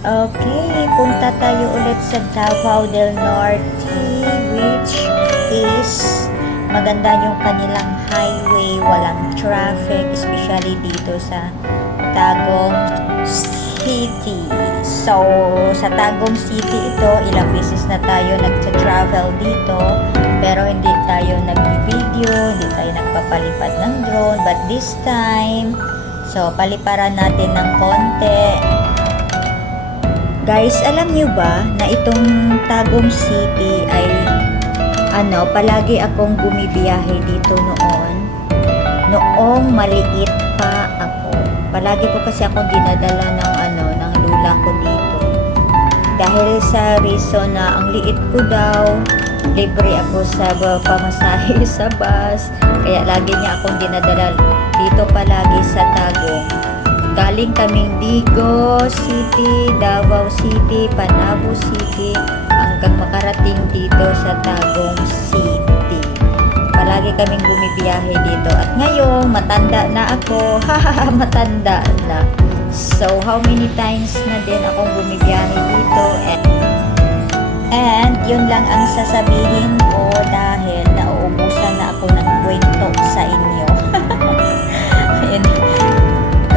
Okay, punta tayo ulit sa Davao del Norte, which is maganda yung kanilang highway, walang traffic, especially dito sa Tagum City. So, sa Tagum City ito, ilang beses na tayo nagta-travel dito, pero hindi tayo nag-video, hindi tayo nagpapalipad ng drone, but this time, so paliparan natin ng konti. Guys, alam nyo ba na itong Tagum City ay palagi akong bumibiyahe dito noong maliit pa ako. Palagi ko kasi akong dinadala ng lula ko dito. Dahil sa reason na ang liit ko daw, libre ako sa pamasahe sa bus, kaya lagi niya akong dinadala dito palagi sa Tagum. Galing kaming Digo City, Davao City, Panabo City, hanggang makarating dito sa Tagum City. Palagi kaming bumibiyahe dito. At ngayon, matanda na ako. Hahaha, matanda na. So, how many times na din akong bumibiyahe dito. And yun lang ang sasabihin ko dahil nauubusan na ako ng kwento sa inyo.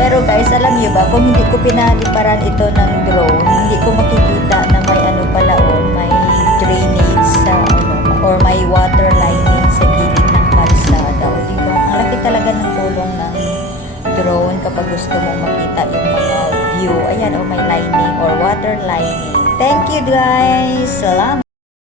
Pero guys, alam niyo ba, kung hindi ko pinaliparan ito ng drone, hindi ko makikita na may may drainage sa or may water lining sa gilid ng kalsada. O diba? Ang laki talaga ng tulong ng drone kapag gusto mong makita yung mga view. Ayan, may lining or water lining. Thank you guys! Salamat!